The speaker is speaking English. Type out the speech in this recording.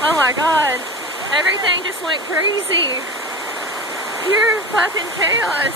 Oh my god. Everything just went crazy. Pure fucking chaos.